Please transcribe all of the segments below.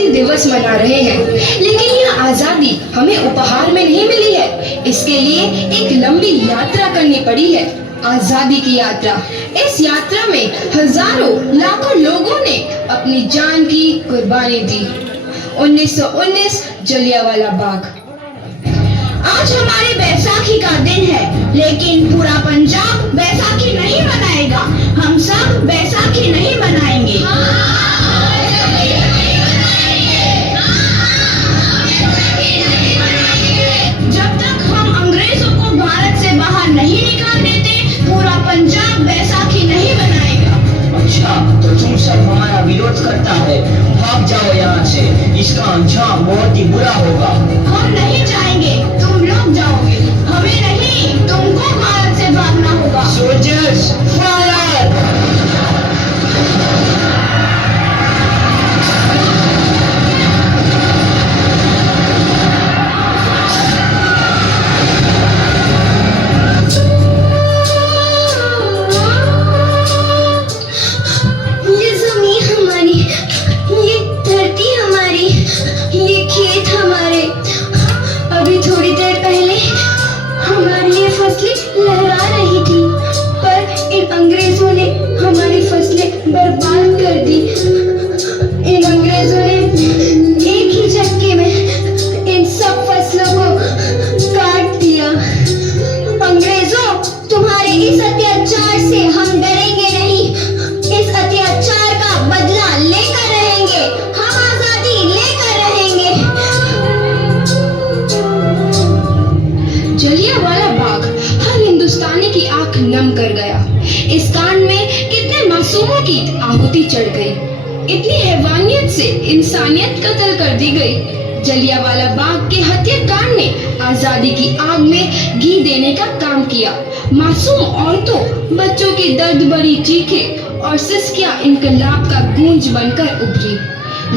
आज़ादी दिवस मना रहे हैं, लेकिन यह आज़ादी हमें उपहार में नहीं मिली है। इसके लिए एक लंबी यात्रा करनी पड़ी है, आज़ादी की यात्रा। इस यात्रा में हजारों लाखों लोगों ने अपनी जान की कुर्बानी दी। 1919 जलियांवाला बाग। आज हमारी बैसाखी का दिन है, लेकिन पूरा पंजाब बैसाखी नहीं मनाएगा। हम सब बैसाखी नहीं मनाएंगे। जब तक हम अंग्रेजों को भारत से बाहर नहीं निकाल देते, पूरा पंजाब बैसाखी नहीं मनाएगा। अच्छा, तो तुम सब हमारा विरोध करता है, भाग जाओ यहाँ से। इसका अंजाम बहुत ही बुरा होगा। हम नहीं जाएंगे, तुम लोग जाओगे। हमें नहीं, तुमको भारत से भागना होगा। Soldiers fire! ये जमीन हमारी, ये धरती हमारी, ये खेत हमारे। अभी थोड़ी देर पहले हमारी ये फसलें लहरा रही थी, पर इन अंग्रेजों ने हमारी फसलें बर्बाद कर दी। इन अंग्रेजों ने एक ही झटके में इन सब फसलों को काट दिया। अंग्रेजों, तुम्हारे इस अत्याचार से हम डरेंगे नहीं। इस अत्याचार का बदला लेकर रहेंगे। हम आजादी लेकर रहेंगे। जलियांवाला बाग हर हिंदुस्तानी की आंख नम कर गया। इस कांड में कितने मासूमों की आहुति चढ़ गई, इतनी हैवानियत से इंसानियत कत्ल कर दी गई। जलियांवाला बाग के हत्याकांड ने आजादी की आग में घी देने का काम किया। मासूम औरतों, बच्चों की दर्द भरी चीखें और सिसकियां इनकलाब का गूंज बनकर उभरी।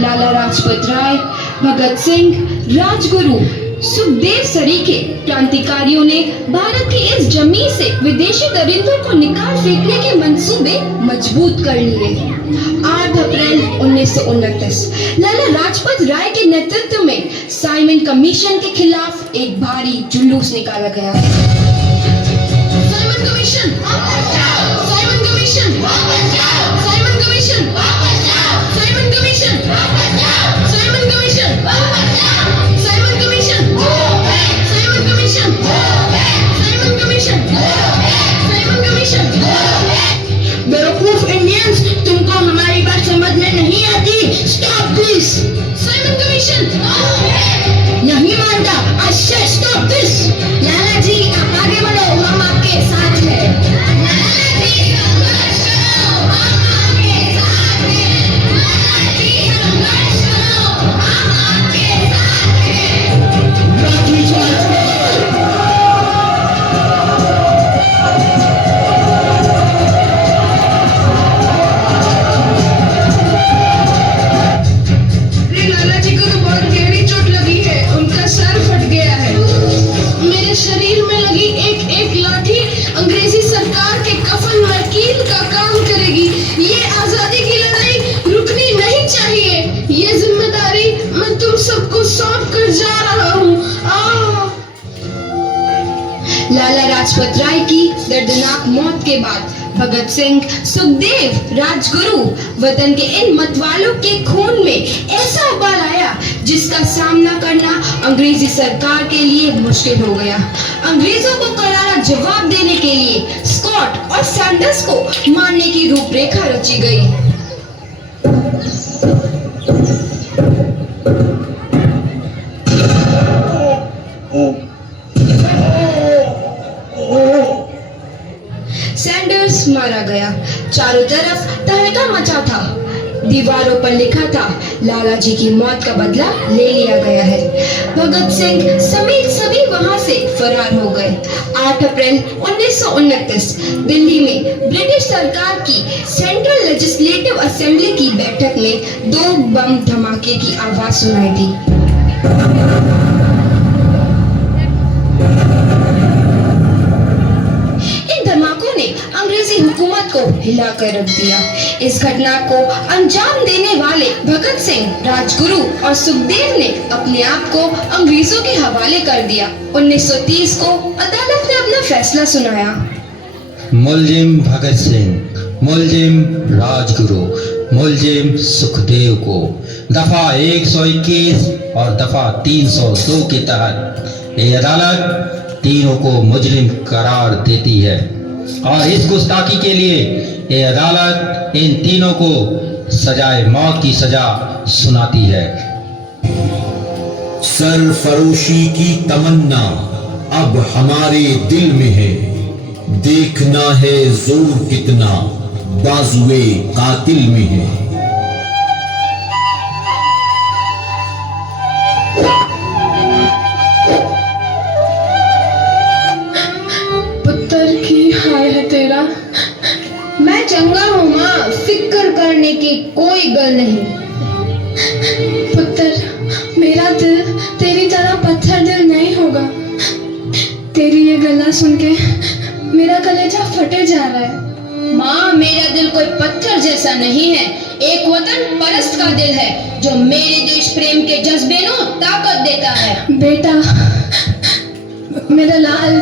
लाला लाजपत राय, भगत सिंह, राजगुरु, सुखदेव सरीखे क्रांतिकारियों ने भारत की इस जमीन से विदेशी दरिंदों को निकाल फेंकने के मंसूबे मजबूत कर लिए। 8 अप्रैल 1929 लाला लाजपत राय के नेतृत्व में साइमन कमीशन के खिलाफ एक भारी जुलूस निकाला गया। Simon commission, Simon commission, Simon commission, Simon commission, Simon commission, Simon commission, Simon commission, Simon commission, Simon commission. बेवकूफ इंडियंस, तुमको हमारी बात समझ में नहीं आती। Stop this. Simon commission. नहीं मानता। आई से स्टॉप दिस। लाला जी, आप आगे बढ़ो, हम आपके साथ हैं। लाला जी, संघर्ष करो, हम आपके साथ हैं। लाला जी, संघर्ष करो, हम आपके साथ हैं। लाठी चार्ज करो! लाला जी को तो बहुत गहरी चोट लगी है, उनका सर फट गया है। मेरे शरीर में लगी एक एक लाठी अंग्रेजी सरकार के कफन वकील का काम करेगी। ये आजादी की लड़ाई रुकनी नहीं चाहिए। ये जिम्मेदारी मैं तुम सबको सौंप कर जा रहा हूँ। लाला लाजपत राय की दर्दनाक मौत के बाद भगत सिंह, सुखदेव, राजगुरु वतन के इन मतवालों के खून में ऐसा उबाल आया जिसका सामना करना अंग्रेजी सरकार के लिए मुश्किल हो गया। अंग्रेजों को करारा जवाब देने के लिए स्कॉट और सैंडर्स को मारने की रूपरेखा रची गई। सैंडर्स मारा गया। चारों तरफ तहलका मचा था। दीवारों पर लिखा था, लाला जी की मौत का बदला ले लिया गया है। भगत सिंह समेत सभी वहां से फरार हो गए। 8 अप्रैल 1929 दिल्ली में ब्रिटिश सरकार की सेंट्रल लेजिस्लेटिव असेंबली की बैठक में 2 बम धमाके की आवाज सुनाई दी। इन धमाकों ने अंग्रेजी हुकूमत को हिलाकर रख दिया। इस घटना को अंजाम देने वाले भगत सिंह, राजगुरु और सुखदेव ने अपने आप को अंग्रेजों के हवाले कर दिया। 1930 को अदालत ने अपना फैसला सुनाया। मुलजिम भगत सिंह, मुलजिम राजगुरु, मुलजिम सुखदेव को दफा 121 और दफा 302 के तहत ये अदालत तीनों को मुजरिम करार देती है और इस गुस्ताखी के लिए ये अदालत इन तीनों को सजाए मौत की सजा सुनाती है। सरफरोशी की तमन्ना अब हमारे दिल में है, देखना है जोर कितना बाजुए कातिल में है। पुत्र की हाय है तेरा। मैं चंगा हूँ माँ, फिक्र करने की कोई गल नहीं। पुत्र मेरा दिल तेरी तरह पत्थर दिल नहीं होगा। तेरी ये गला सुन के मेरा कलेजा फटे जा रहा है। माँ, मेरा दिल कोई पत्थर जैसा नहीं है, एक वतन परस्त का दिल है जो मेरे देश प्रेम के जज्बे को ताकत देता है। बेटा मेरा लाल।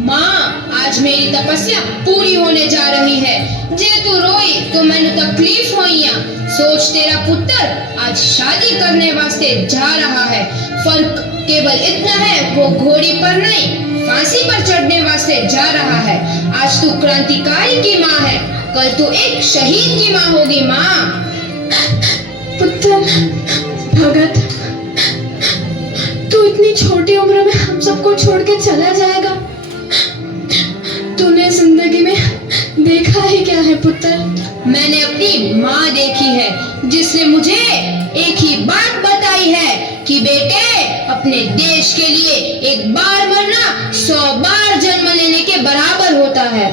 माँ, आज मेरी तपस्या पूरी होने जा रही है। जे तू रोई तो मैंने तकलीफ होइया। सोच, तेरा पुत्र आज शादी करने वास्ते जा रहा है। फर्क केवल इतना है, वो घोड़ी पर नहीं फांसी पर चढ़ने वास्ते जा रहा है। आज तू क्रांतिकारी की माँ है, कल तू एक शहीद की माँ होगी। माँ, पुत्र भगत, तू इतनी छोटी उम्र में हम सबको छोड़ के चला जाएगा। तूने जिंदगी में देखा ही क्या है पुत्र? मैंने अपनी माँ देखी है जिसने मुझे एक ही बात बताई है कि बेटे, अपने देश के लिए एक बार मरना 100 बार जन्म लेने के बराबर होता है।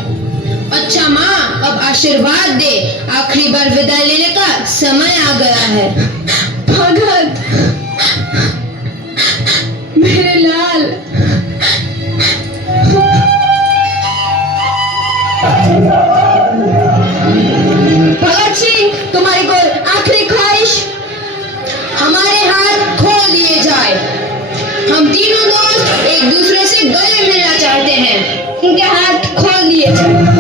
अच्छा माँ, अब आशीर्वाद दे, आखिरी बार विदाई लेने का समय आ गया है। भगत मेरे लाल। भगत सिंह, तुम्हारी कोई आखिरी ख्वाहिश? हमारे हाथ खोल दिए जाए। हम तीनों दोस्त एक दूसरे से गले मिलना चाहते हैं, उनके हाथ खोल दिए जाए।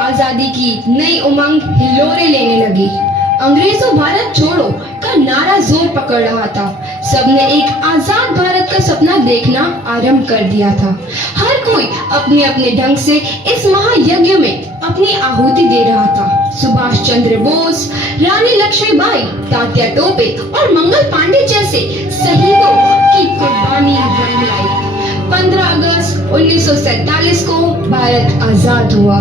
आजादी की नई उमंग हिलोरे लेने लगी। अंग्रेजों भारत छोड़ो का नारा जोर पकड़ रहा था। सबने एक आजाद भारत का सपना देखना आरंभ कर दिया था। हर कोई अपने अपने ढंग से इस महायज्ञ में अपनी आहुति दे रहा था। सुभाष चंद्र बोस, रानी लक्ष्मीबाई, तात्या टोपे और मंगल पांडे जैसे शहीदों की कुर्बानी रंग लाई। 15 अगस्त 1947 को भारत आजाद हुआ।